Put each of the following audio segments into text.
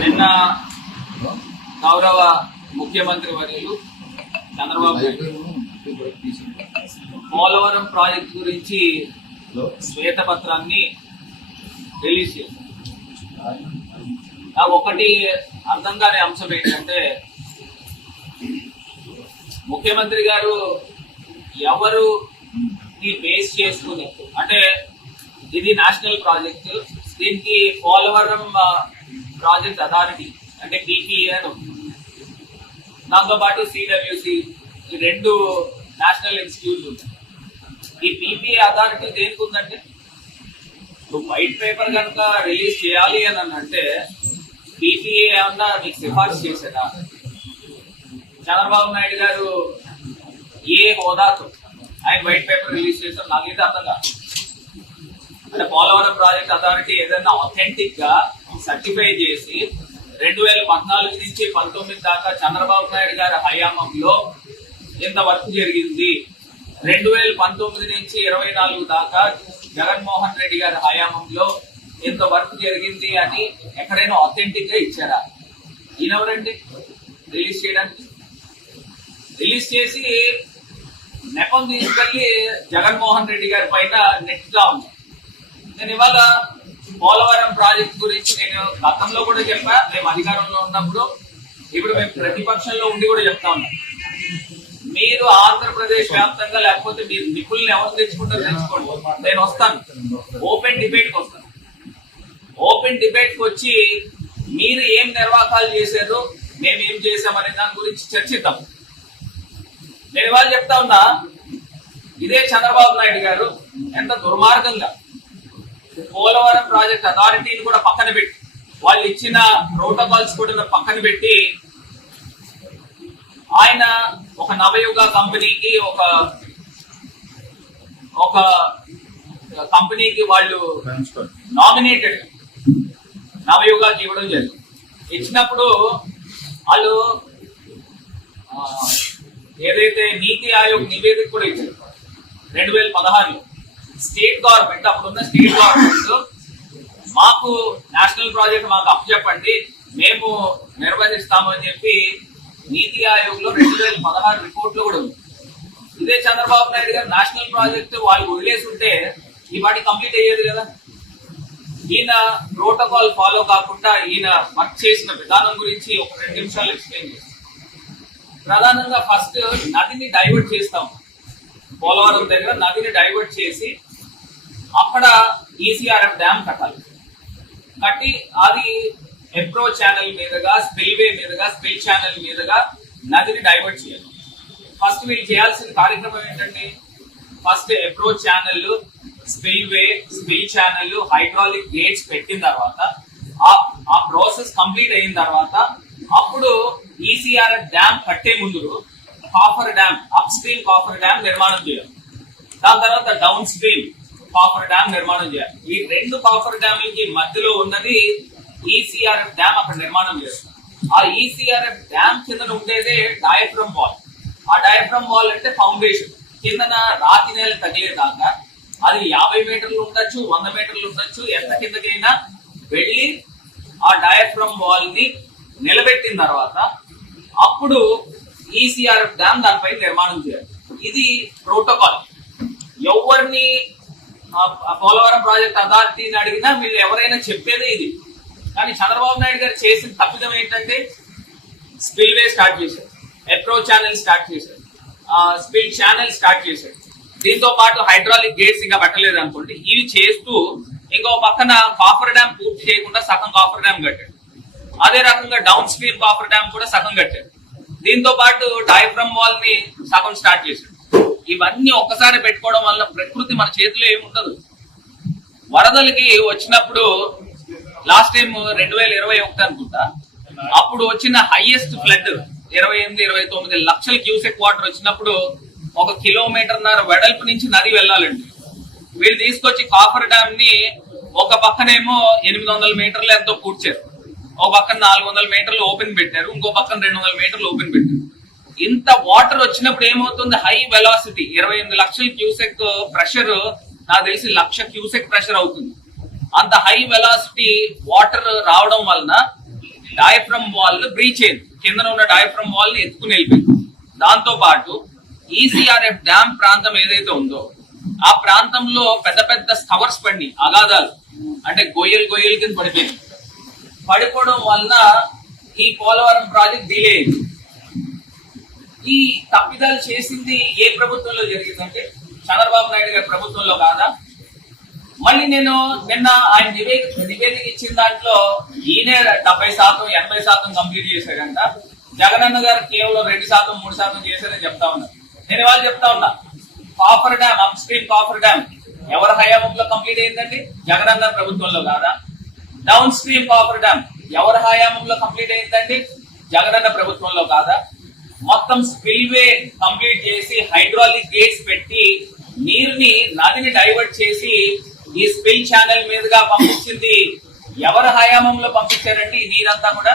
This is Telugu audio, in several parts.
నిన్న గౌరవ ముఖ్యమంత్రి వర్యులు చంద్రబాబు నాయుడు పోలవరం ప్రాజెక్టు గురించి శ్వేతపత్రాన్ని రిలీజ్ చేశారు. నాకు ఒకటి అర్థం కాని అంశం ఏంటంటే, ముఖ్యమంత్రి గారు ఎవరు బేస్ చేసుకుని, అంటే ఇది నేషనల్ ప్రాజెక్టు, దీనికి పోలవరం ప్రాజెక్ట్ అథారిటీ అంటే పీపీఏ అని ఉంది. దాంతో పాటు సిడబ్ల్యూసి, ఈ రెండు నేషనల్ ఇన్స్టిట్యూట్ ఉంది. ఈ పీపీఏ అథారిటీ దేనికి ఉందంటే, నువ్వు వైట్ పేపర్ కనుక రిలీజ్ చేయాలి అని అంటే పీపీఏ అన్నా మీకు సిఫార్సు చేసేదా? చంద్రబాబు నాయుడు గారు ఏ హోదాతో ఆయన వైట్ పేపర్ రిలీజ్ చేశారు నాకైతే అర్థం కాదు. అంటే పోలవరం ప్రాజెక్ట్ అథారిటీ ఏదైనా ఆథెంటిక్ గా సర్టిఫై చేసి 2014 నుంచి 19 దాకా చంద్రబాబు నాయుడు గారి హయాంలో ఎంత వర్క్ జరిగింది, 2019 నుంచి 24 దాకా జగన్మోహన్ రెడ్డి గారి హయాంలో ఎంత వర్క్ జరిగింది అని ఎక్కడైనా ఆథెంటిక్ గా ఇచ్చారా? ఈయనెవరండి రిలీజ్ చేయడానికి? రిలీజ్ చేసి నెపం తీసుకెళ్లి జగన్మోహన్ రెడ్డి గారి పైన నెట్గా ఉంది. నేను ఇవాళ పోలవరం ప్రాజెక్ట్ గురించి నేను గతంలో కూడా చెప్పా, మేము అధికారంలో ఉన్నప్పుడు, ఇప్పుడు మేము ప్రతిపక్షంలో ఉండి కూడా చెప్తా ఉన్నాం. మీరు ఆంధ్రప్రదేశ్ వ్యాప్తంగా లేకపోతే మీరు నిపుణులు ఎవరు తెచ్చుకుంటారో తెచ్చుకోండి, నేను వస్తాను, ఓపెన్ డిబేట్కి వస్తాను. ఓపెన్ డిబేట్కి వచ్చి మీరు ఏం నిర్వాకాలు చేశారు, మేము ఏం చేశామనే దాని గురించి చర్చిద్దాం. నేను ఇవాళ చెప్తా ఉన్నా, ఇదే చంద్రబాబు నాయుడు గారు ఎంత దుర్మార్గంగా పోలవరం ప్రాజెక్ట్ అథారిటీని కూడా పక్కన పెట్టి, వాళ్ళు ఇచ్చిన ప్రోటోకాల్స్ కూడా పక్కన పెట్టి, ఆయన ఒక నవయుగ కంపెనీకి ఒక కంపెనీకి వాళ్ళు నామినేటెడ్ నవయుగాకి ఇవ్వడం జరిగింది. ఇచ్చినప్పుడు వాళ్ళు ఏదైతే నీతి ఆయోగ్ నివేదిక కూడా ఇచ్చారు 2016లో. స్టేట్ గవర్నమెంట్, అప్పుడున్న స్టేట్ గవర్నమెంట్ మాకు నేషనల్ ప్రాజెక్ట్ మాకు అప్పచెప్పండి, మేము నిర్వహిస్తాము అని చెప్పి నీతి ఆయోగ్ లో 2016 రిపోర్ట్ లో కూడా ఉంది. ఇదే చంద్రబాబు నాయుడు గారు నేషనల్ ప్రాజెక్ట్ వాళ్ళు వదిలేసి ఉంటే ఈ వాటి కంప్లీట్ అయ్యేది కదా. ఈయన ప్రోటోకాల్ ఫాలో కాకుండా ఈయన వర్క్ చేసిన విధానం గురించి ఒక 2 నిమిషాలు ఎక్స్ప్లెయిన్ చేస్తాం. ప్రధానంగా ఫస్ట్ నదిని డైవర్ట్ చేస్తాం, పోలవరం దగ్గర నదిని డైవర్ట్ చేసి అక్కడ ఈసీఆర్ఎఫ్ డ్యామ్ కట్టాలి. కట్టి అది అప్రోచ్ ఛానల్ మీదుగా, స్పిల్వే మీదుగా, స్పిల్ ఛానల్ మీదుగా నదిని డైవర్ట్ చేయాలి. ఫస్ట్ వీళ్ళు చేయాల్సిన కార్యక్రమం ఏంటంటే, first approach channel, spillway, spill channel, hydraulic gates పెట్టిన తర్వాత, ఆ ప్రాసెస్ కంప్లీట్ అయిన తర్వాత అప్పుడు ఈసీఆర్ఎఫ్ డ్యామ్ కట్టే ముందు coffer dam, up stream coffer dam నిర్మాణం చేయాలి. దాని తర్వాత డౌన్ స్ట్రీమ్ కాఫర్ డ్యామ్ నిర్మాణం చేయాలి. ఈ 2 కాఫర్ డ్యామ్లకి మధ్యలో ఉన్నది ఈసీఆర్ఎఫ్ డ్యామ్, అక్కడ నిర్మాణం చేస్తారు. ఆ ఈసీఆర్ఎఫ్ డ్యామ్ కింద ఉండేదే డయాఫ్రమ్ వాల్. ఆ డయాఫ్రమ్ వాల్ అంటే ఫౌండేషన్, కిందన రాతి నేల తగిలేదాకా అది 50 మీటర్లు ఉండొచ్చు, 100 మీటర్లు ఉండొచ్చు, ఎంత కిందకైనా వెళ్ళి ఆ డయాఫ్రమ్ వాల్ ని నిలబెట్టిన తర్వాత అప్పుడు ఈసీఆర్ఎఫ్ డ్యామ్ దానిపై నిర్మాణం చేయాలి. ఇది ప్రోటోకాల్. ఎవరిని పోలవరం ప్రాజెక్ట్ అథారిటీని అడిగినా వీళ్ళు ఎవరైనా చెప్పేదే ఇది. కానీ చంద్రబాబు నాయుడు గారు చేసిన తప్పిదం ఏంటంటే, స్పిల్వే స్టార్ట్ చేశారు, అప్రోచ్ ఛానల్ స్టార్ట్ చేశారు, స్పిల్ ఛానల్ స్టార్ట్ చేశారు. దీంతో పాటు హైడ్రాలిక్ గేట్స్ ఇంకా పెట్టలేదు అనుకోండి. ఇవి చేస్తూ ఇంకో పక్కన కాఫర్ డ్యామ్ పూర్తి చేయకుండా సగం కాఫర్ డ్యామ్ కట్టాడు. అదే రకంగా డౌన్ స్ట్రీమ్ కాఫర్ డ్యామ్ కూడా సగం కట్టాడు. దీంతో పాటు డయాఫ్రమ్ వాల్ ని సగం స్టార్ట్ చేశాడు. ఇవన్నీ ఒక్కసారి పెట్టుకోవడం వల్ల ప్రకృతి మన చేతిలో ఏముండదు. వరదలకి వచ్చినప్పుడు లాస్ట్ టైం 2021 అనుకుంటా, అప్పుడు వచ్చిన హైయెస్ట్ ఫ్లడ్ 28-29 లక్షల క్యూసెక్ వాటర్ వచ్చినప్పుడు 1 కిలోమీటర్న్నర వెడల్పు నుంచి నది వెళ్ళాలండి. వీళ్ళు తీసుకొచ్చి కాఫర్ డ్యామ్ ని ఒక పక్కనేమో 800 మీటర్లు ఎంతో పూడ్చారు, ఒక పక్కన 400 మీటర్లు ఓపెన్ పెట్టారు, ఇంకో పక్కన 200 మీటర్లు ఓపెన్ పెట్టారు. ఇంత వాటర్ వచ్చినప్పుడు ఏమవుతుంది, హై వెలాసిటీ 28 లక్షల క్యూసెక్ ప్రెషర్, నాకు తెలిసి 1,00,000 క్యూసెక్ ప్రెషర్ అవుతుంది. అంత హై వెలాసిటీ వాటర్ రావడం వలన డయాఫ్రమ్ వాల్ బ్రీచ్ అయింది, కింద ఉన్న డయాఫ్రమ్ వాల్ ని ఎత్తుకుని వెళ్ళిపోయింది. దాంతో పాటు ఈసీఆర్ఎఫ్ డ్యామ్ ప్రాంతం ఏదైతే ఉందో ఆ ప్రాంతంలో పెద్ద పెద్ద స్టవర్స్ పడి అగాధాలు అంటే గొయ్యలు కింద పడిపోయింది. పడిపోవడం వలన ఈ పోలవరం ప్రాజెక్ట్ డిలే అయింది. ఈ తప్పిదాలు చేసింది ఏ ప్రభుత్వంలో జరిగిందంటే చంద్రబాబు నాయుడు గారి ప్రభుత్వంలో కాదా? మళ్ళీ నేను నిన్న ఆయన నివేదిక ఇచ్చిన దాంట్లో ఈయనే 70% 80% కంప్లీట్ చేశాడంట. జగనన్న గారు కేవలం 2% 3% చేశారని చెప్తా ఉన్నారు. నేను ఇవాళ చెప్తా ఉన్నా, coffer dam, up stream coffer dam ఎవరి హయాంలో కంప్లీట్ అయిందండి? జగనన్న ప్రభుత్వంలో కాదా? డౌన్ స్ట్రీమ్ కాఫర్ డ్యామ్ ఎవరి హయాంలో కంప్లీట్ అయిందండి? జగనన్న ప్రభుత్వంలో కాదా? మొత్తం స్పిల్వే కంప్లీట్ చేసి హైడ్రాలిక్ గేట్స్ పెట్టి నీరుని నదిని డైవర్ట్ చేసి ఈ స్పిల్ ఛానల్ మీదుగా పంపించింది ఎవరి హయాంలో పంపించారండి? ఈ నీరంతా కూడా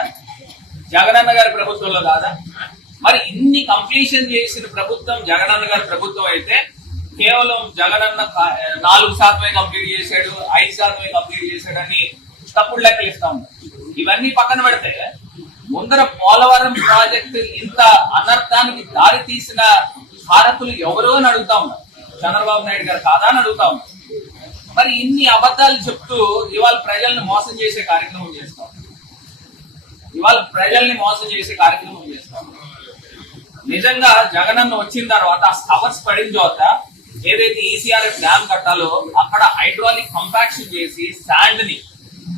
జగనన్న గారి ప్రభుత్వంలో కాదా? మరి ఇన్ని కంప్లీషన్ చేసిన ప్రభుత్వం జగనన్న గారి ప్రభుత్వం అయితే కేవలం జగనన్న 4% కంప్లీట్ చేశాడు, 5% కంప్లీట్ చేశాడని తప్పుడు లెక్కలు ఇస్తా ఉన్నారు. ఇవన్నీ పక్కన పెడితే ముందర పోలవరం ప్రాజెక్టు ఇంత అనర్థానికి దారి తీసిన భారతులు ఎవరో అని అడుగుతా ఉన్నారు. చంద్రబాబు నాయుడు గారు కాదా అని అడుగుతా ఉన్నారు. మరి ఇన్ని అబద్ధాలు చెప్తూ ఇవాళ ప్రజల్ని మోసం చేసే కార్యక్రమం చేస్తాం. నిజంగా జగనన్న వచ్చిన తర్వాత ఆ స్టవర్స్ పడిన తర్వాత ఏదైతే ఈసీఆర్ఎఫ్ డ్యామ్ కట్టాలో అక్కడ హైడ్రాలిక్ కంపాక్షన్ చేసి శాండ్ ని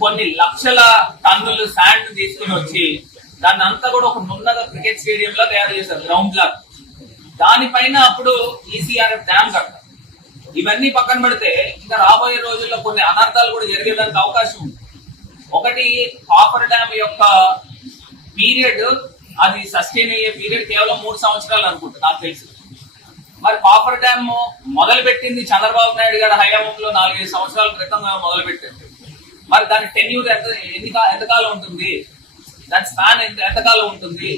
కొన్ని లక్షల టన్నులు శాండ్ తీసుకుని వచ్చి దాన్ని అంతా కూడా ఒక నున్నగా క్రికెట్ స్టేడియం లా తయారు చేశారు, గ్రౌండ్ లా. దానిపైన అప్పుడు ఈసీఆర్ఎఫ్ డ్యామ్ కట్టారు. ఇవన్నీ పక్కన పెడితే ఇంకా రాబోయే రోజుల్లో కొన్ని అనర్థాలు కూడా జరిగేదానికి అవకాశం ఉంది. ఒకటి, కాఫర్ డ్యామ్ యొక్క పీరియడ్, అది సస్టైన్ అయ్యే పీరియడ్ కేవలం 3 సంవత్సరాలు అనుకుంటా నాకు తెలిసి. మరి కాఫర్ డ్యామ్ మొదలు పెట్టింది చంద్రబాబు నాయుడు గారి హయాంలో 4-5 సంవత్సరాల క్రితం మొదలు పెట్టింది. మరి దాని టెన్యూర్ ఎంతకాలం ఉంటుంది? దాని స్పాన్ ఎంతకాలం ఉంటుంది?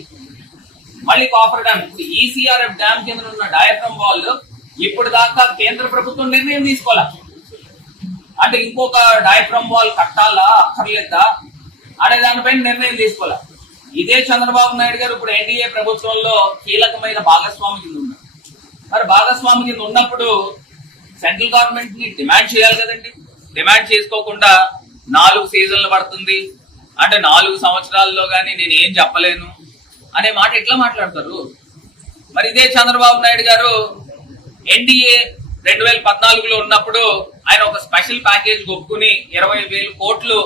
మళ్ళీ కాఫర్ డ్యామ్, ఇప్పుడు ఈసీఆర్ఎఫ్ డ్యామ్ కింద ఉన్న డయాఫ్రమ్ వాల్ ఇప్పుడు దాకా కేంద్ర ప్రభుత్వం నిర్ణయం తీసుకోవాలా అంటే ఇంకొక డయాఫ్రమ్ వాల్ కట్టాలా అక్కర్లేదా అనే దానిపైన నిర్ణయం తీసుకోవాలా. ఇదే చంద్రబాబు నాయుడు గారు ఇప్పుడు ఎన్డీఏ ప్రభుత్వంలో కీలకమైన భాగస్వామి కింద ఉన్నారు. మరి భాగస్వామి కింద ఉన్నప్పుడు సెంట్రల్ గవర్నమెంట్ ని డిమాండ్ చేయాలి కదండి. డిమాండ్ చేసుకోకుండా 4 సీజన్లు పడుతుంది అంటే 4 సంవత్సరాల్లో గానీ నేను ఏం చెప్పలేను అనే మాట ఎట్లా మాట్లాడతారు? మరి ఇదే చంద్రబాబు నాయుడు గారు ఎన్డీఏ 2014లో ఉన్నప్పుడు ఆయన ఒక స్పెషల్ ప్యాకేజ్ ఒప్పుకుని 20,000 కోట్లు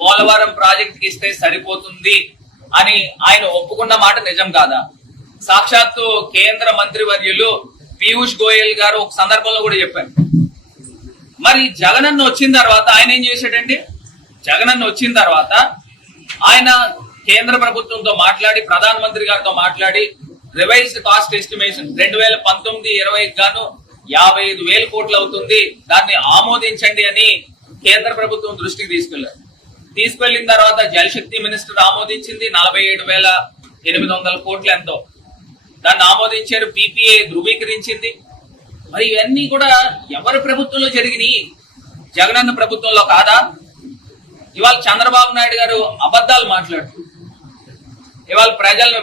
పోలవరం ప్రాజెక్ట్ కి ఇస్తే సరిపోతుంది అని ఆయన ఒప్పుకున్న మాట నిజం కాదా? సాక్షాత్తు కేంద్ర మంత్రివర్యులు పీయూష్ గోయల్ గారు ఒక సందర్భంలో కూడా చెప్పారు. మరి జగనన్న వచ్చిన తర్వాత ఆయన ఏం చేశాడండి? జగనన్న వచ్చిన తర్వాత ఆయన కేంద్ర ప్రభుత్వంతో మాట్లాడి ప్రధానమంత్రి గారితో మాట్లాడి రివైజ్డ్ కాస్ట్ ఎస్టిమేషన్ 2019-20 గాను 55,000 కోట్లు అవుతుంది, దాన్ని ఆమోదించండి అని కేంద్ర ప్రభుత్వం దృష్టికి తీసుకెళ్లారు. తీసుకెళ్లిన తర్వాత జల్ శక్తి మినిస్టర్ ఆమోదించింది 47,800 కోట్లు ఎంతో, దాన్ని ఆమోదించారు. పీపీఏ ధృవీకరించింది. మరి ఇవన్నీ కూడా ఎవరి ప్రభుత్వంలో జరిగినాయి? జగనన్న ప్రభుత్వంలో కాదా? ఇవాళ చంద్రబాబు నాయుడు గారు అబద్ధాలు మాట్లాడుతూ ఇవాళ ప్రజలను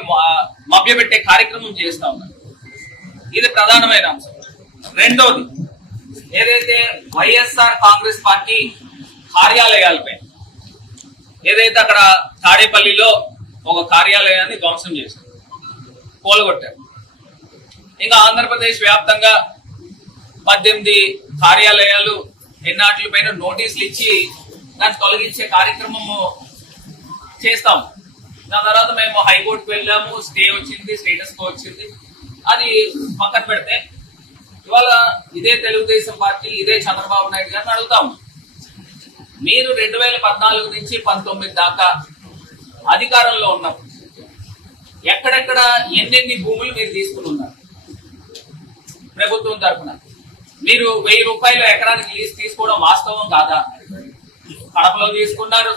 మభ్యపెట్టే కార్యక్రమం చేస్తా ఉన్నారు. ఇది ప్రధానమైన అంశం. రెండోది, ఏదైతే వైఎస్ఆర్ కాంగ్రెస్ పార్టీ కార్యాలయాలపై ఏదైతే అక్కడ తాడేపల్లిలో ఒక కార్యాలయాన్ని ధ్వంసం చేశారు, కూలగొట్టారు. ఇంకా ఆంధ్రప్రదేశ్ వ్యాప్తంగా 18 కార్యాలయాలు ఎన్నాటి పైన నోటీసులు ఇచ్చి దాన్ని తొలగించే కార్యక్రమము చేస్తాం. దాని తర్వాత మేము హైకోర్టుకు వెళ్ళాము, స్టే వచ్చింది, స్టేటస్ కో వచ్చింది. అది పక్కన పెడితే ఇవాళ ఇదే తెలుగుదేశం పార్టీ, ఇదే చంద్రబాబు నాయుడు గారిని అడుగుతాము, మీరు 2014 నుంచి 19 దాకా అధికారంలో ఉన్నప్పుడు ఎక్కడెక్కడ ఎన్నెన్ని భూములు మీరు తీసుకుని ఉన్నారు? ప్రభుత్వం తరఫున మీరు 1000 రూపాయలు ఎకరానికి లీజ్ తీసుకోవడం వాస్తవం కాదా? కడపలో తీసుకున్నారు,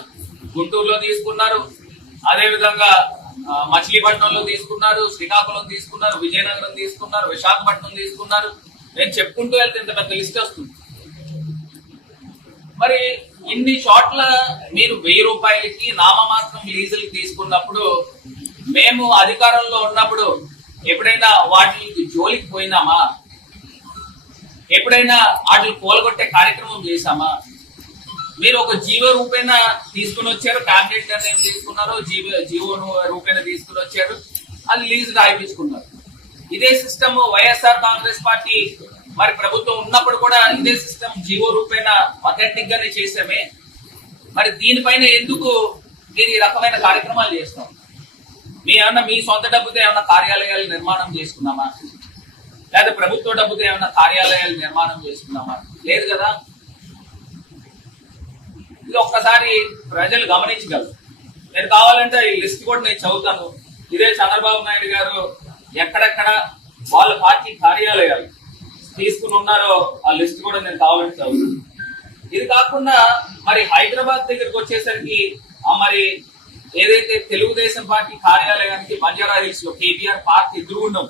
గుంటూరులో తీసుకున్నారు, అదేవిధంగా మచిలీపట్నంలో తీసుకున్నారు, శ్రీకాకుళం తీసుకున్నారు, విజయనగరం తీసుకున్నారు, విశాఖపట్నం తీసుకున్నారు. నేను చెప్పుకుంటూ వెళ్తే ఇంత పెద్ద లిస్ట్ వస్తుంది. మరి ఇన్ని చోట్ల మీరు 1000 రూపాయలకి నామమాత్రం లీజులు తీసుకున్నప్పుడు మేము అధికారంలో ఉన్నప్పుడు ఎప్పుడైనా వాటికి జోలికి పోయినామా? ఎప్పుడైనా వాటిని కూలగొట్టే కార్యక్రమం చేశామా? మీరు ఒక జీవో రూపేణ తీసుకుని వచ్చారు, క్యాబినెట్ నిర్ణయం తీసుకున్నారు, జీవో రూపేణ తీసుకుని వచ్చారు, అది లీజు రాయించుకున్నారు. ఇదే సిస్టమ్ వైఎస్ఆర్ కాంగ్రెస్ పార్టీ మరి ప్రభుత్వం ఉన్నప్పుడు కూడా ఇదే సిస్టమ్ జీవో రూపేణ అథెంటిక్ గానే చేసామే. మరి దీనిపైన ఎందుకు మీరు ఈ రకమైన కార్యక్రమాలు చేస్తాం? మీ సొంత డబ్బుతో ఏమన్నా కార్యాలయాలు నిర్మాణం చేసుకున్నామా? లేదా ప్రభుత్వ డబ్బుతో ఏమన్నా కార్యాలయాలు నిర్మాణం చేసుకున్నామా? లేదు కదా. ఇది ఒక్కసారి ప్రజలు గమనించగలరు. నేను కావాలంటే ఈ లిస్ట్ కూడా నేను చదువుతాను. ఇదే చంద్రబాబు నాయుడు గారు ఎక్కడెక్కడ వాళ్ళ పార్టీ కార్యాలయాలు తీసుకుని ఉన్నారో ఆ లిస్ట్ కూడా నేను కావాలంటే చదువుతాను. ఇది కాకుండా మరి హైదరాబాద్ దగ్గరికి వచ్చేసరికి మరి ఏదైతే తెలుగుదేశం పార్టీ కార్యాలయానికి బంజారా హిల్స్ లో కేటీఆర్ పార్క్ ఎదురుగుండం,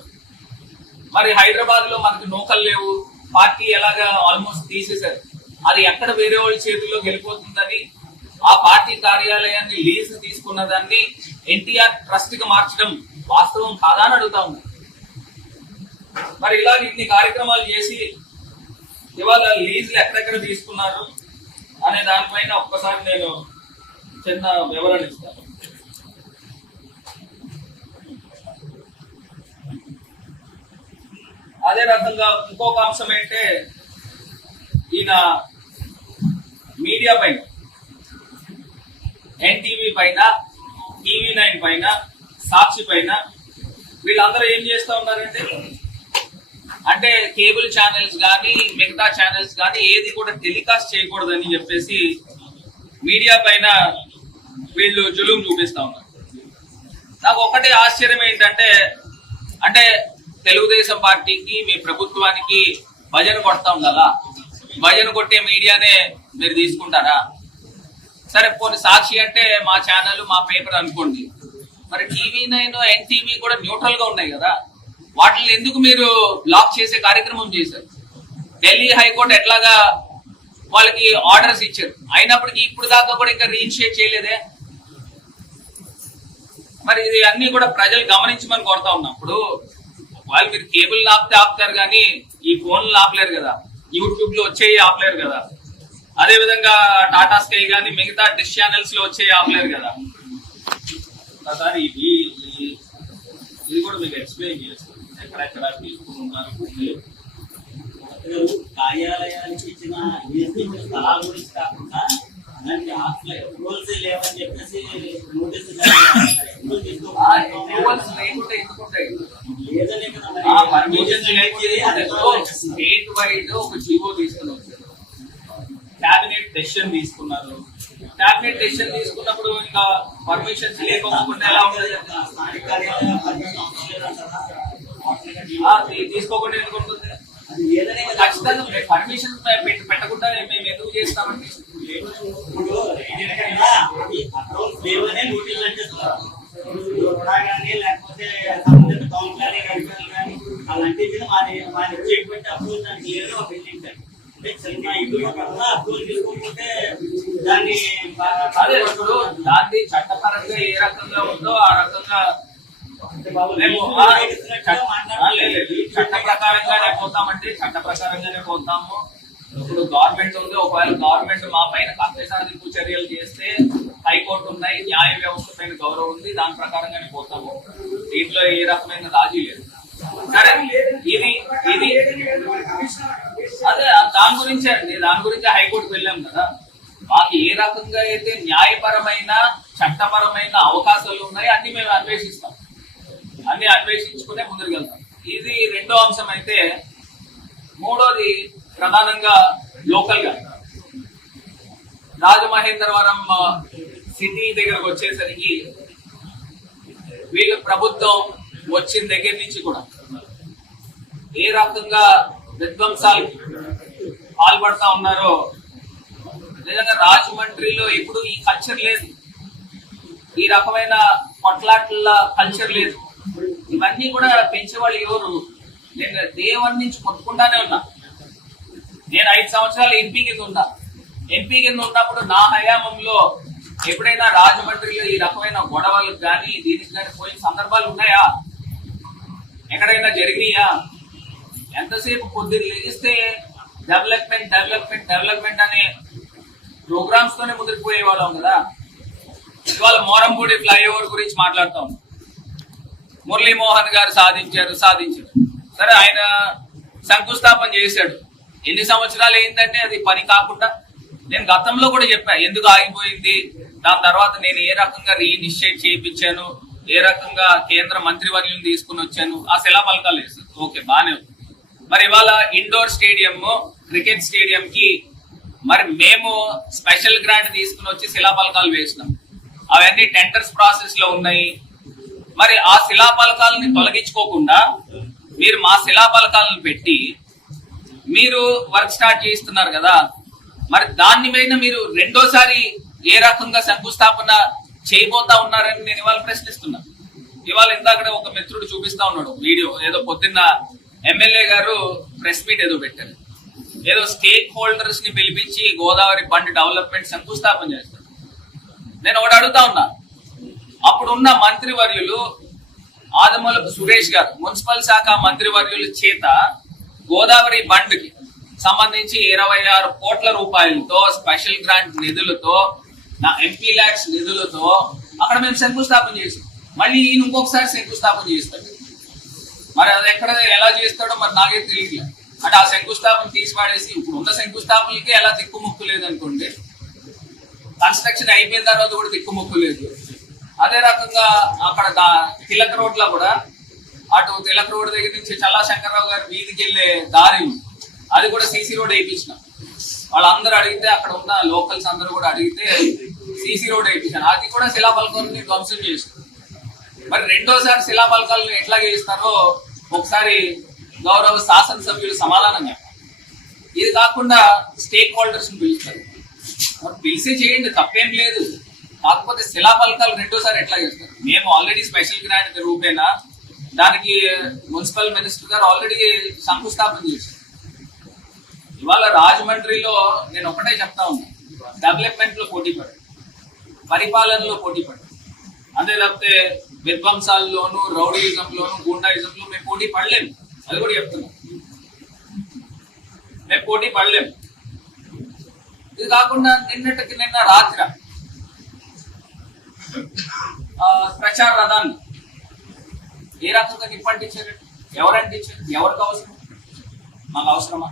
మరి హైదరాబాద్ లో మనకు నూకలు లేవు, పార్టీ ఎలాగా ఆల్మోస్ట్ తీసేశారు. అది ఎక్కడ వేరే వాళ్ళ చేతుల్లోకి వెళ్ళిపోతుందని ఆ పార్టీ కార్యాలయాన్ని లీజ్ తీసుకున్న దాన్ని ఎన్టీఆర్ ట్రస్ట్ గా మార్చడం వాస్తవం కాదా అని అడుగుతా ఉంది. మరి ఇలా ఇన్ని కార్యక్రమాలు చేసి ఇవాళ లీజులు ఎక్కడెక్కడ తీసుకున్నారు అనే దానిపైన ఒక్కసారి నేను చిన్న వివరణ ఇస్తాను. అదే రకంగా ఇంకొక అంశం ఏంటంటే ఈయన మీడియా పైన, ఎన్టీవీ పైన, TV9 పైన, సాక్షి పైన వీళ్ళందరూ ఏం చేస్తా ఉన్నారంటే అంటే కేబుల్ ఛానల్స్ కానీ మిగతా ఛానల్స్ కానీ ఏది కూడా టెలికాస్ట్ చేయకూడదని చెప్పేసి మీడియా పైన వీళ్ళు జులుం చూపిస్తా ఉన్నారు. నాకు ఒకటే ఆశ్చర్యం ఏంటంటే అంటే తెలుగుదేశం పార్టీకి మీ ప్రభుత్వానికి భజన కొడతా ఉండాలా? భజన కొట్టే మీడియానే మీరు తీసుకుంటారా? సరే పోనీ సాక్షి అంటే మా ఛానల్ మా పేపర్ అనుకోండి, మరి TV9 ఎన్టీవీ కూడా న్యూట్రల్ గా ఉన్నాయి కదా, వాటిని ఎందుకు మీరు బ్లాక్ చేసే కార్యక్రమం చేశారు? ఢిల్లీ హైకోర్టు ఎట్లాగా వాళ్ళకి ఆర్డర్స్ ఇచ్చారు, అయినప్పటికీ ఇప్పుడు దాకా కూడా ఇంకా రీఇనిషియేట్ చేయలేదే. మరి ఇది అన్ని కూడా ప్రజలు గమనించమని కోరుతా ఉన్నప్పుడు వాళ్ళు మీరు కేబుల్ ఆపితే ఆపుతారు కానీ ఈ ఫోన్లు ఆపలేరు కదా, యూట్యూబ్ లో వచ్చేవి ఆపలేరు కదా, అదే విధంగా టాటా స్కై కానీ మిగతా డిష్ ఛానల్స్ లో వచ్చేవి ఆపలేరు కదా. ఒకసారి ఇది కూడా మీకు ఎక్స్ప్లెయిన్ చేస్తాను ఎక్కడెక్కడ తీసుకున్నారు. కార్యాలయానికి ఇచ్చిన స్థలాల గురించి కాకుండా రూల్స్ లేవని చెప్పేసి నోటీసు స్టేట్ వైడ్ ఒక జీవో తీసుకుని వచ్చారు, క్యాబినెట్ డెసిషన్ తీసుకున్నారు. క్యాబినెట్ డెసిషన్ తీసుకున్నప్పుడు ఇంకా పర్మిషన్స్ లేకపోకుండా ఎలా ఉంటుంది? తీసుకోకుండా ఎందుకు ఉంటుంది? ఖచ్చితంగా పర్మిషన్ పెట్టకుండా మేము ఎందుకు చేస్తామండి? లేకపోతే సంబంధిత కౌన్సిలర్ కానీ అలాంటివి అప్రూవల్ దానికి లేదు ఒక బిల్డింగ్ చిన్న ఇల్లు అప్రూవల్ తీసుకోకపోతే దాన్ని దాన్ని చట్టపరంగా ఏ రకంగా ఉందో ఆ రకంగా చట్ట ప్రకారంగానే పోతామంటే చట్ట ప్రకారంగానే పోతాము. ఇప్పుడు గవర్నమెంట్ ఉంది, ఒకవేళ గవర్నమెంట్ మా పైన కక్షసాధింపు చర్యలు చేస్తే హైకోర్టు ఉన్నాయి, న్యాయ వ్యవస్థ పైన గౌరవం ఉంది, దాని ప్రకారంగానే పోతాము. దీంట్లో ఏ రకమైన రాజీ లేదు. సరే ఇది అదే దాని గురించే అండి, దాని గురించి హైకోర్టుకు వెళ్ళాం కదా. మాకు ఏ రకంగా అయితే న్యాయపరమైన చట్టపరమైన అవకాశాలు ఉన్నాయి అన్ని మేము అన్వేషిస్తాం, అన్ని అన్వేషించుకునే ముందుకు వెళ్తాం. ఇది రెండో అంశం అయితే, మూడోది ప్రధానంగా లోకల్ గా రాజమహేంద్రవరం సిటీ దగ్గరకు వచ్చేసరికి వీళ్ళ ప్రభుత్వం వచ్చిన దగ్గర నుంచి కూడా ఏ రకంగా విధ్వంసాలు పాల్పడతా ఉన్నారో నిజంగా రాజమండ్రిలో ఎప్పుడు ఈ కల్చర్ లేదు, ఈ రకమైన కొట్లాట్ల కల్చర్ లేదు. ఇవన్నీ కూడా పెంచేవాళ్ళు ఎవరు? నేను దేవన్ నుంచి కొట్టుకుంటానే ఉన్నా. నేను 5 సంవత్సరాలు ఎంపీ కింద ఉన్నా. ఎంపీ కింద ఉన్నప్పుడు నా హయాంలో ఎప్పుడైనా రాజమండ్రిలో ఈ రకమైన గొడవలకు కానీ దీనికి కానీ పోయిన సందర్భాలు ఉన్నాయా? ఎక్కడైనా జరిగినాయా? ఎంతసేపు పొద్దున్న లెగిస్తే డెవలప్మెంట్ డెవలప్మెంట్ డెవలప్మెంట్ అనే ప్రోగ్రామ్స్ తోనే ముందుకు పోయేవాళ్ళం కదా. ఇవాళ మోరంపూడి ఫ్లైఓవర్ గురించి మాట్లాడతాం. మురళీమోహన్ గారు సాధించారు. సరే, ఆయన శంకుస్థాపన చేశాడు. ఎన్ని సంవత్సరాలు అయిందంటే అది పని కాకుండా. నేను గతంలో కూడా చెప్పా ఎందుకు ఆగిపోయింది, దాని తర్వాత నేను ఏ రకంగా రీఇనిషియేట్ చేయించాను, ఏ రకంగా కేంద్ర మంత్రివర్యులను తీసుకుని వచ్చాను, ఆ శిలాఫలకాలు వేస్తాను. ఓకే, బానే ఉంది. మరి ఇవాళ ఇండోర్ స్టేడియం, క్రికెట్ స్టేడియం కి మరి మేము స్పెషల్ గ్రాంట్ తీసుకుని వచ్చి శిలాఫలకాలు వేసినాం. అవన్నీ టెండర్స్ ప్రాసెస్ లో ఉన్నాయి. మరి ఆ శిలాఫలకాలని తొలగించుకోకుండా మీరు మా శిలాఫలకాలను పెట్టి మీరు వర్క్ స్టార్ట్ చేస్తున్నారు కదా. మరి దాని మీద మీరు రెండోసారి ఏ రకంగా శంకుస్థాపన చేయబోతా ఉన్నారని నేను ఇవాళ ప్రశ్నిస్తున్నా. ఇవాళ ఇందాక ఒక మిత్రుడు చూపిస్తా ఉన్నాడు వీడియో, ఏదో పొద్దున్న ఎమ్మెల్యే గారు ప్రెస్ మీట్ ఏదో పెట్టారు, ఏదో స్టేక్ హోల్డర్స్ ని పిలిపించి గోదావరి బండ్ డెవలప్మెంట్ శంకుస్థాపన చేస్తారు. నేను ఒకటి అడుగుతా ఉన్నా, అప్పుడున్న మంత్రివర్యులు ఆదమూలపు సురేష్ గారు మున్సిపల్ శాఖ మంత్రివర్యుల చేత గోదావరి బండ్ కి సంబంధించి 26 కోట్ల రూపాయలతో స్పెషల్ గ్రాంట్ నిధులతో నా ఎంపీ ల్యాక్స్ నిధులతో అక్కడ మేము శంకుస్థాపన చేసాం. మళ్ళీ ఈయన ఇంకొకసారి శంకుస్థాపన చేస్తాడు. మరి అది ఎక్కడ ఎలా చేస్తాడో మరి నాకే తెలియదు. అంటే ఆ శంకుస్థాపన తీసి పాడేసి ఇప్పుడు ఉన్న శంకుస్థాపనలకి ఎలా దిక్కుముక్కు లేదనుకోండి, కన్స్ట్రక్షన్ అయిపోయిన తర్వాత కూడా దిక్కుముక్కు లేదు. అదే రకంగా అక్కడ తిలక్ రోడ్ లో కూడా అటు తిలక్ రోడ్ దగ్గర నుంచి చల్లా శంకర్రావు గారి వీధికి వెళ్లే దారి అది కూడా సీసీ రోడ్ వేయించినాం. వాళ్ళందరూ అడిగితే అక్కడ ఉన్న లోకల్స్ అందరూ కూడా అడిగితే సీసీ రోడ్ వేయించాను. అది కూడా శిలాఫలకాలని ధ్వంసం చేస్తారు. మరి రెండోసారి శిలాఫలకాలను ఎట్లా చేస్తారో ఒకసారి గౌరవ శాసనసభ్యులు సమాధానం చెప్పారు. ఇది కాకుండా స్టేక్ హోల్డర్స్ ని పిలుస్తారు. పిలిచి చేయండి, తప్పేం లేదు. కాకపోతే శిలాఫలకాలు రెండోసారి ఎట్లా చేస్తారు? మేము ఆల్రెడీ స్పెషల్ గ్రాంట్ రూపేనా దానికి మున్సిపల్ మినిస్టర్ గారు ఆల్రెడీ శంకుస్థాపన చేశారు. ఇవాళ రాజమండ్రిలో నేను ఒకటే చెప్తా ఉన్నా, డెవలప్మెంట్ లో పోటీ పడు, పరిపాలనలో పోటీ పడు, అంతే తప్పితే విధ్వంసాల్లోనూ రౌడీయిజంలోనూ గూండాయిజంలో మేము పోటీ పడలేము. అది కూడా చెప్తున్నాం, మేము పోటీ పడలేము. ఇది కాకుండా నిన్న రాత్రి ప్రచార రథాన్ని ఏ రకంగా నిప్పంటించారు? ఎవరంటించారు? ఎవరికి అవసరం? మాకు అవసరమా?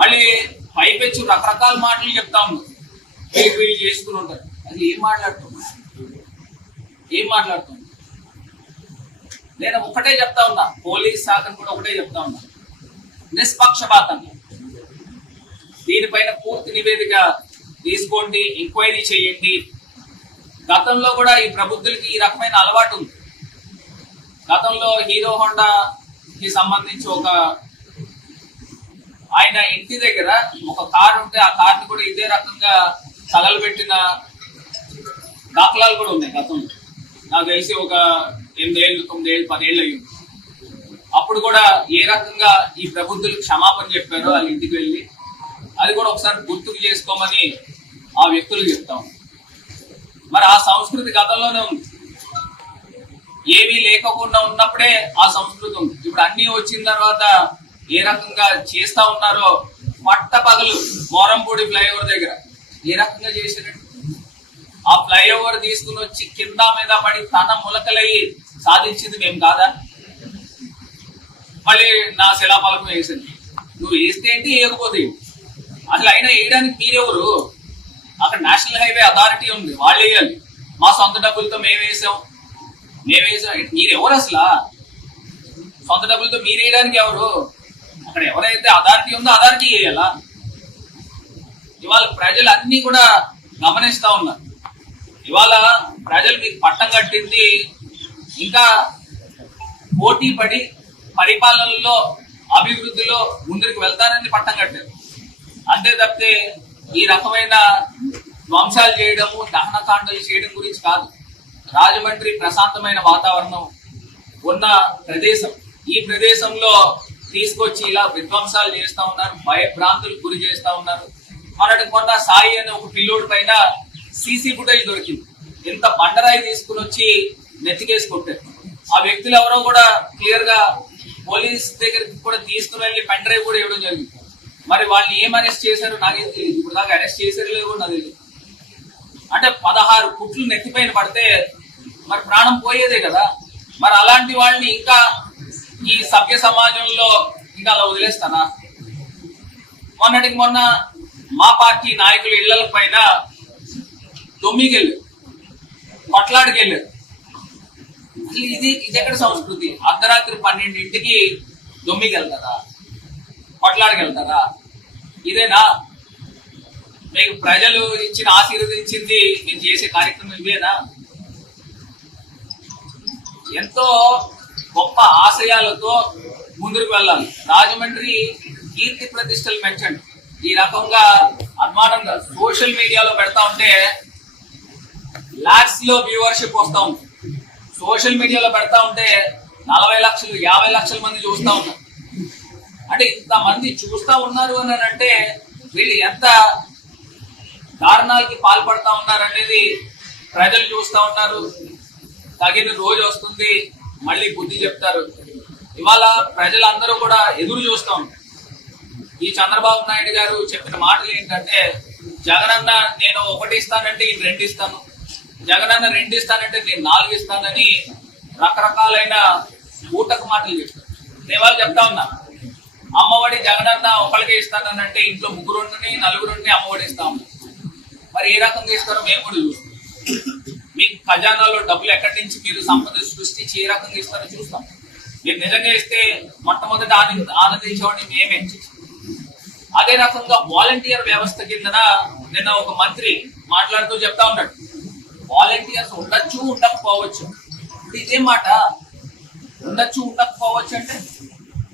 మళ్ళీ పైపెచ్చు రకరకాల మాటలు చెప్తా ఉన్నారు, వీళ్ళు చేసుకుని ఉంటారు. అది ఏం మాట్లాడుతుంది? నేను ఒకటే చెప్తా ఉన్నా, పోలీస్ శాఖను కూడా ఒకటే చెప్తా ఉన్నా, నిష్పక్షపాతంగా దీనిపైన పూర్తి నివేదిక తీసుకోండి, ఎంక్వైరీ చేయండి. గతంలో కూడా ఈ ప్రబుద్ధులకి ఈ రకమైన అలవాటు ఉంది. గతంలో హీరో హోండాకి సంబంధించి ఒక ఆయన ఇంటి దగ్గర ఒక కారు ఉంటే ఆ కార్ని కూడా ఇదే రకంగా తగలబెట్టిన దాఖలాలు కూడా ఉన్నాయి గతంలో. నాకు తెలిసి ఒక 8 ఏళ్ళు 9 ఏళ్ళు 10 ఏళ్ళు అయ్యింది. అప్పుడు కూడా ఏ రకంగా ఈ ప్రబుద్ధులకు క్షమాపణ చెప్పారో వాళ్ళ ఇంటికి వెళ్ళి అది కూడా ఒకసారి గుర్తుకు చేసుకోమని ఆ వ్యక్తులు చెప్తాం. మరి ఆ సంస్కృతి గతంలోనే ఉంది. ఏమీ లేకుండా ఉన్నప్పుడే ఆ సంస్కృతి ఉంది. ఇప్పుడు అన్ని వచ్చిన తర్వాత ఏ రకంగా చేస్తా ఉన్నారో పట్టపగలు మోరంపూడి ఫ్లైఓవర్ దగ్గర ఏ రకంగా చేశారండి? ఆ ఫ్లైఓవర్ తీసుకుని వచ్చి కింద మీద పడి తన ములకలయ్యి సాధించింది మేము కాదా? మళ్ళీ నా శిలాఫలకం వేసింది. నువ్వు వేస్తే ఏంటి, వేయకపోతే అసలు అయినా వేయడానికి మీరెవరు? అక్కడ నేషనల్ హైవే అథారిటీ ఉంది, వాళ్ళు వేయాలి. మా సొంత డబ్బులతో మేము వేసాం. మీరెవరు అసలు? సొంత డబ్బులతో మీరు వేయడానికి ఎవరు? అక్కడ ఎవరైతే అథారిటీ ఉందో అథారిటీ వేయాలా? ఇవాళ ప్రజలు అన్ని కూడా గమనిస్తా ఉన్నారు. ఇవాళ ప్రజలు మీకు పట్టం కట్టింది ఇంకా పోటీ పడి పరిపాలనలో అభివృద్ధిలో ముందుకు వెళ్తారని పట్టం కట్టారు. అంతే తప్పితే ఈ రకమైన ధ్వంసాలు చేయడము, దహనకాండలు చేయడం గురించి కాదు. రాజమండ్రి ప్రశాంతమైన వాతావరణం ఉన్న ప్రదేశం. ఈ ప్రదేశంలో తీసుకొచ్చి ఇలా విధ్వంసాలు చేస్తా ఉన్నారు, భయభ్రాంతులకు గురి చేస్తా ఉన్నారు. మొన్న సాయి అనే ఒక పిల్లోడి పైన సీసీ ఫుటేజ్ దొరికింది. ఇంత బండరాయి తీసుకుని వచ్చి నెత్తికేసి కొట్టారు. ఆ వ్యక్తులు ఎవరో కూడా క్లియర్ గా పోలీస్ దగ్గరికి కూడా తీసుకుని వెళ్ళి పెన్ డ్రైవ్ కూడా ఇవ్వడం జరిగింది. మరి వాళ్ళని ఏం అరెస్ట్ చేశారో నాకేం తెలియదు. ఇప్పుడు దాకా అరెస్ట్ చేశారో లేదో కూడా నాకు తెలియదు. అంటే 16 కుట్లు నెత్తిపైన పడితే మరి ప్రాణం పోయేదే కదా. మరి అలాంటి వాళ్ళని ఇంకా ఈ సభ్య సమాజంలో ఇంకా అలా వదిలేస్తానా? మొన్నటికి మొన్న మా పార్టీ నాయకులు ఇళ్ల పైన దొమ్మికెళ్ళారు, కొట్లాడికెళ్ళారు. అసలు ఇది ఎక్కడ సంస్కృతి? అర్ధరాత్రి 12ంటికి దొమ్మికెళ్తారా, కొట్లాడికెళ్తారా? ఇదేనా మీకు ప్రజలు ఇచ్చిన ఆశీర్వదించింది? మీరు చేసే కార్యక్రమం ఇవేనా? ఎంతో గొప్ప ఆశయాలతో ముందుకు వెళ్ళాలి. రాజమండ్రి కీర్తి ప్రతిష్టలు పెంచండి. ఈ రకంగా అనుమానంగా సోషల్ మీడియాలో పెడతా ఉంటే లాక్స్ లో వ్యూవర్షిప్ వస్తా ఉంది. సోషల్ మీడియాలో పెడతా ఉంటే 40 లక్షలు 50 లక్షల మంది చూస్తా ఉన్నారు. అంటే ఇంతమంది చూస్తా ఉన్నారు అని అంటే వీళ్ళు ఎంత దారుణాలకి పాల్పడతా ఉన్నారు అనేది ప్రజలు చూస్తా ఉన్నారు. తగిన రోజు వస్తుంది, మళ్ళీ బుద్ధి చెప్తారు. ఇవాళ ప్రజలందరూ కూడా ఎదురు చూస్తా ఉంటారు. ఈ చంద్రబాబు నాయుడు గారు చెప్పిన మాటలు ఏంటంటే, జగనన్న నేను 1 ఇస్తానంటే ఈయన 2 ఇస్తాను, జగనన్న 2 ఇస్తానంటే నేను 4 ఇస్తానని రకరకాలైన ఊటకు మాటలు చెప్తారు. నేను వాళ్ళు చెప్తా ఉన్నా, అమ్మఒడి జగనన్న ఒకరికే ఇస్తానంటే ఇంట్లో 3 4 అమ్మఒడి ఇస్తాము. మరి ఏ రకంగా ఇస్తారో మేము కూడా చూస్తాం. మీకు ఖజానాలో డబ్బులు ఎక్కడి నుంచి మీరు సంపద సృష్టించి ఏ రకంగా ఇస్తారో చూస్తాం. మీరు నిజంగా ఇస్తే మొట్టమొదటి ఆనందించేవాడిని మేమే. అదే రకంగా వాలంటీర్ వ్యవస్థ కిందన నిన్న ఒక మంత్రి మాట్లాడుతూ చెప్తా ఉన్నాడు, వాలంటీర్స్ ఉండొచ్చు ఉండకపోవచ్చు. ఇదేం మాట? ఉండొచ్చు ఉండకపోవచ్చు అంటే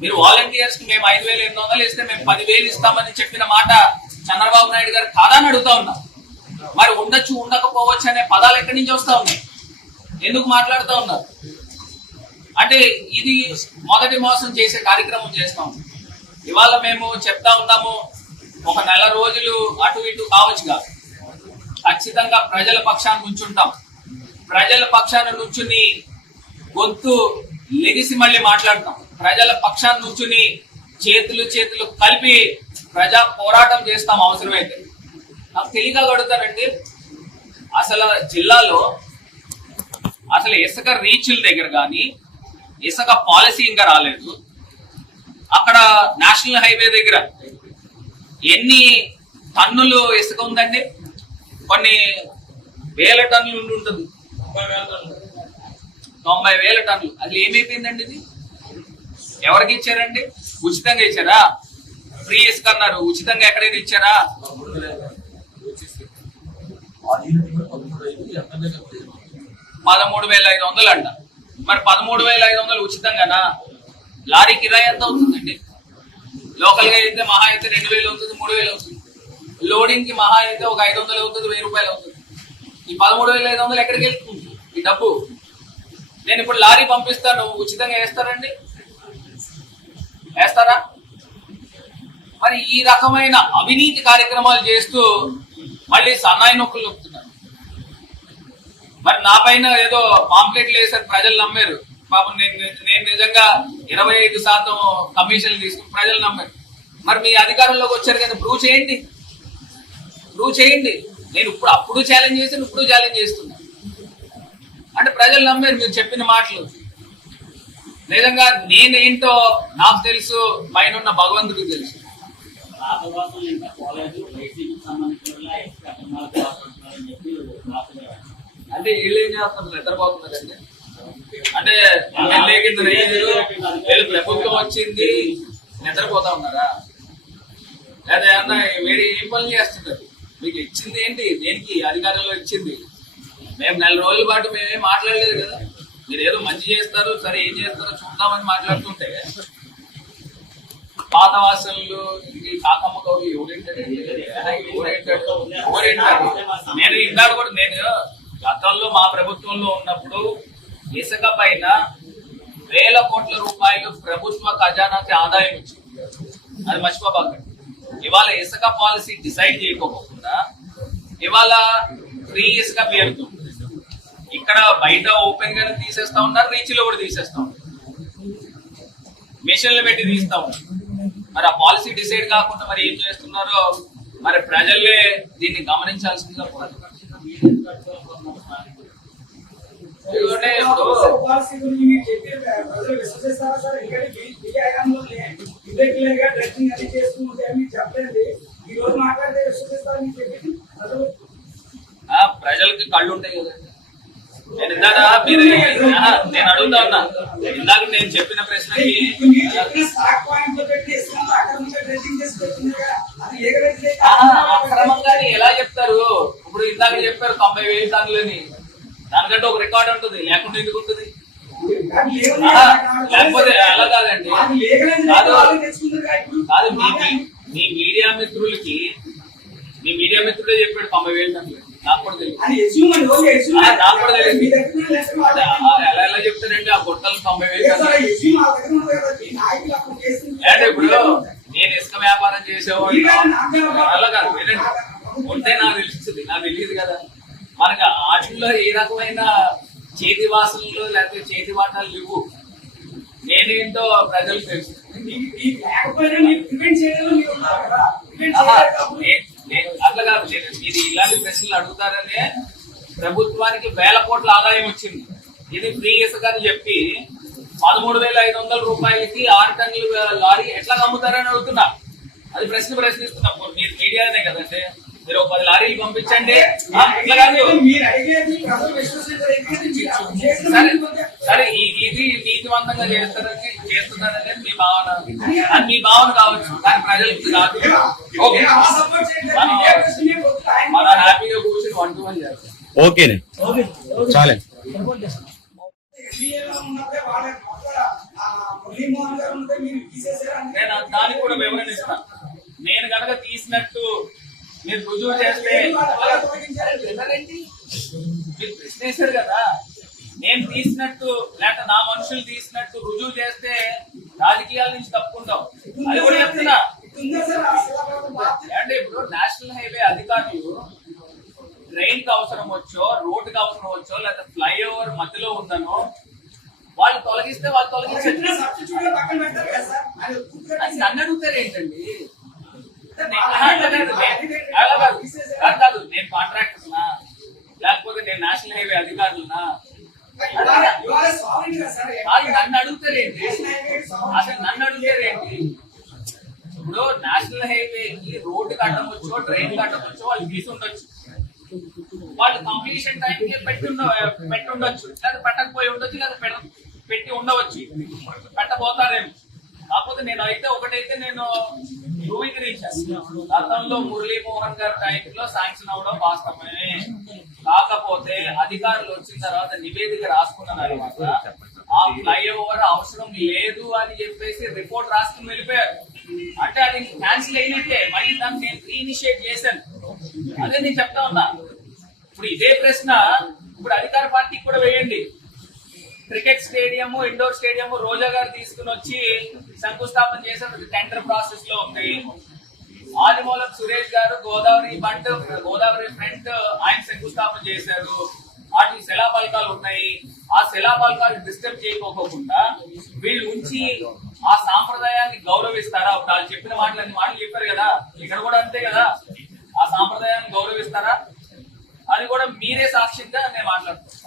మీరు వాలంటీర్స్ కి మేము 5,800 ఇస్తే మేము 10,000 ఇస్తామని చెప్పిన మాట చంద్రబాబు నాయుడు గారు కాదని అడుగుతా ఉన్నాం. మరి ఉండొచ్చు ఉండకపోవచ్చు అనే పదాలు ఎక్కడి నుంచి వస్తా ఉన్నాయి? ఎందుకు మాట్లాడుతూ ఉన్నారు? అంటే ఇది మొదటి మోసం చేసే కార్యక్రమం చేస్తాం. ఇవాళ మేము చెప్తా ఉన్నాము, ఒక నెల రోజులు అటు ఇటు కావచ్చుగా, ఖచ్చితంగా ప్రజల పక్షాన్ని నుంచుంటాం. ప్రజల పక్షాన్ని నుంచుని గొంతు లెగిసి మళ్ళీ మాట్లాడతాం. ప్రజల పక్షాన్ని నుంచుని చేతులు కలిపి ప్రజా పోరాటం చేస్తాం అవసరమైతే. నాకు తెలియక అడుగుతానండి, అసలు జిల్లాలో అసలు ఇసుక రీచ్ల దగ్గర కానీ ఇసుక పాలసీ ఇంకా రాలేదు. అక్కడ నేషనల్ హైవే దగ్గర ఎన్ని టన్నులు ఇసుక ఉందండి? కొన్ని వేల టన్నులు ఉంటుంది, 90,000 టన్నులు. అది ఏమైపోయిందండి? ఇది ఎవరికి ఇచ్చారండి? ఉచితంగా ఇచ్చారా? ఫ్రీ ఇసుక అన్నారు, ఉచితంగా ఎక్కడైనా ఇచ్చారా? 13,500 అంట. మరి 13,500 ఉచితంగానా? లారీ కిరాయి ఎంత అవుతుందండి? లోకల్ గా అయితే మహా అయితే 2,000 అవుతుంది, 3,000 అవుతుంది. లోడింగ్ కి మహా అయితే ఒక 500 అవుతుంది, 1,000 రూపాయలు అవుతుంది. ఈ 13,500 ఎక్కడికి వెళ్తుంది ఈ డబ్బు? నేను ఇప్పుడు లారీ పంపిస్తాను, ఉచితంగా వేస్తారండి? వేస్తారా? మరి ఈ రకమైన అవినీతి కార్యక్రమాలు చేస్తూ మళ్ళీ సన్నాయి నొక్కులు నొక్కుతున్నారు. మరి నా పైన ఏదో పాంప్లెట్లు వేసారు, ప్రజలు నమ్మారు. పాపం నేను నిజంగా 25% కమిషన్లు తీసుకుని ప్రజలు నమ్మారు. మరి మీ అధికారంలోకి వచ్చారు కదా, ప్రూవ్ చేయండి, ప్రూవ్ చేయండి. నేను అప్పుడు ఛాలెంజ్ చేశాను, ఇప్పుడు ఛాలెంజ్ చేస్తున్నా. అంటే ప్రజలు నమ్మారు మీరు చెప్పిన మాటలు. నిజంగా నేనేంటో నాకు తెలుసు, పైన ఉన్న భగవంతుడికి తెలుసు. అంటే వీళ్ళు ఏం చేస్తున్నారు? నిద్రపోతున్నారండి. అంటే వీళ్ళు ప్రభుత్వం వచ్చింది నిద్రపోతా ఉన్నారా? లేదా అన్న వేరే ఏం పనులు చేస్తున్నారు? మీకు ఇచ్చింది ఏంటి? దేనికి అధికారంలో ఇచ్చింది? మేము 4 రోజుల పాటు మేమేం మాట్లాడలేదు కదా. మీరు ఏదో మంచి చేస్తారు, సరే ఏం చేస్తారో చూద్దామని మాట్లాడుతుంటే పాత వాసనలు కాకమ్మ కౌలు ఎవరేంటారు? నేను ఇందాక కూడా నేను గతంలో మా ప్రభుత్వంలో ఉన్నప్పుడు ఇసుక పైన 1,000 కోట్ల రూపాయలు ప్రభుత్వ ఖజానాకి ఆదాయం వచ్చింది. అది మర్చిపోబాకండి. ఇవాళ ఇసుక పాలసీ డిసైడ్ చేయకపోకుండా ఇవాళ ఫ్రీ ఇసుక పేరుతో ఇక్కడ బయట ఓపెన్ గానే తీసేస్తా ఉన్నారు, రీచ్ లో కూడా తీసేస్తా ఉన్నారు, మిషన్లు పెట్టి తీస్తా ఉన్నారు. మరి ఆ పాలసీ డిసైడ్ కాకుండా మరి ఏం చేస్తున్నారో మరి ప్రజలే దీన్ని గమనించాల్సిందిగా కోరుతున్నాను. ఎందుకంటే ఇప్పుడు ప్రజలకి కళ్ళు ఉంటాయి కదండి. నేను ఇందాక మీరు నేను అడుగుతా ఉన్నా, ఇందాక నేను చెప్పిన ప్రశ్నకి అక్రమంగానే ఎలా చెప్తారు? ఇప్పుడు ఇందాక చెప్పారు 90,000 టన్నులని, దానికంటే ఒక రికార్డ్ ఉంటుంది, లేకుండా ఎందుకు ఉంటుంది? లేకపోతే అలా కాదండి, కాదు మీ మీడియా మిత్రులకి మీ మీడియా మిత్రుడే చెప్పాడు 90,000 టన్నులు, నాకు కూడా తెలియదు, నాకు కూడా తెలియదు. ఎలా చెప్తారండి ఆ గొట్టలు 90,000 అంటే ఇప్పుడు నేను ఇసుక వ్యాపారం చేసేవాడు అలా కాదు, ఉంటే నాకు తెలుస్తుంది, నాకు తెలియదు కదా. మనకి ఆటల్లో ఏ రకమైన చేతి వాసనలు లేకపోతే చేతి వాటాలు లేవు, నేనేంటో ప్రజలకు తెలుసు. అట్లా కాదు, మీరు ఇలాంటి ప్రశ్నలు అడుగుతారనే ప్రభుత్వానికి వేల కోట్ల ఆదాయం వచ్చింది. ఇది ఫ్రీ ఇసుక అని చెప్పి 13,500 రూపాయలకి 6 టన్నులు లారీ ఎట్లా అమ్ముతారని అడుగుతున్నా. అది ప్రశ్నిస్తున్నా. మీరు మీడియానే కదండి, మీరు 10 లారీలు పంపించండి. ఇట్లా కాదు, సరే ఇది నీతివంతంగా చేస్తున్నారని మీ భావన, అది మీ భావన కావచ్చు, కానీ ప్రజలకు కాదు. ఓకే, మనం హ్యాపీగా కూర్చొని 1 to 1 చేస్తాం. ఓకేనే, చాలే. నేను దానికి కూడా వివరణ ఇస్తాను. నేను కనుక తీసినట్టు మీరు రుజువు చేస్తే, మీరు ప్రశ్నిస్తారు కదా, నేను తీసినట్టు లేక నా మనుషులు తీసినట్టు రుజువు చేస్తే రాజకీయాల నుంచి తప్పుకుంటాం. అది కూడా చెప్తున్నా. అంటే ఇప్పుడు నేషనల్ హైవే అధికారులు ట్రైన్ కి అవసరం వచ్చో, రోడ్డుకి అవసరం వచ్చో, లేదా ఫ్లైఓవర్ మధ్యలో ఉందనో వాళ్ళు తొలగిస్తే వాళ్ళు తొలగించారు. నన్ను అడుగుతారు ఏంటండి? కాదు, నేను కాంట్రాక్టర్నా లేకపోతే నేను నేషనల్ హైవే అధికారులనా? నన్ను అడుగుతారేంటి? అసలు నన్ను అడుగుతారేంటి? ఇప్పుడు నేషనల్ హైవేకి రోడ్డు కట్టవచ్చు, ట్రైన్ కట్టవచ్చు, వాళ్ళు తీసి ఉండొచ్చు, వాళ్ళు కంప్లీషన్ టైం కి పెట్టి ఉండొచ్చు, లేదా పెట్టకపోయి ఉండొచ్చు, లేదా పెట్టి ఉండవచ్చు, పెట్టబోతారేమో. కాకపోతే ఒకటైతే నేను ధృవీకరించాను, గతంలో మురళీమోహన్ గారి టైంలో శాంక్షన్ అవ్వడం వాస్తవమే. కాకపోతే అధికారులు వచ్చిన తర్వాత నివేదిక రాసుకున్న తర్వాత ఆ ఫ్లైఓవర్ అవసరం లేదు అని చెప్పేసి రిపోర్ట్ రాసుకుని వెళ్ళిపోయారు. అంటే అది క్యాన్సిల్ అయినట్టే. మళ్ళీ దాన్ని నేను రీఇనిషియేట్ చేశాను. అదే నేను చెప్తా ఉన్నా. ఇప్పుడు ఇదే ప్రశ్న ఇప్పుడు అధికార పార్టీకి కూడా వేయండి. క్రికెట్ స్టేడియం, ఇండోర్ స్టేడియం రోజా గారు తీసుకుని వచ్చి శంకుస్థాపన చేశారు, టెండర్ ప్రాసెస్ లో ఉంది. ఆదిమూలపు సురేష్ గారు గోదావరి ఫ్రంట్ ఆయన శంకుస్థాపన చేశారు. వాటికి శిలాఫలకాలు ఉన్నాయి. ఆ శిలాఫలకాలు డిస్టర్బ్ చేయకోకుండా వీళ్ళు ఉంచి ఆ సాంప్రదాయాన్ని గౌరవిస్తారా? వాళ్ళు చెప్పిన మాటలు చెప్పారు కదా, ఇక్కడ కూడా అంతే కదా. ఆ సాంప్రదాయాన్ని గౌరవిస్తారా? అది కూడా మీరే సాక్ష్యంగా నేను మాట్లాడుతున్నాను.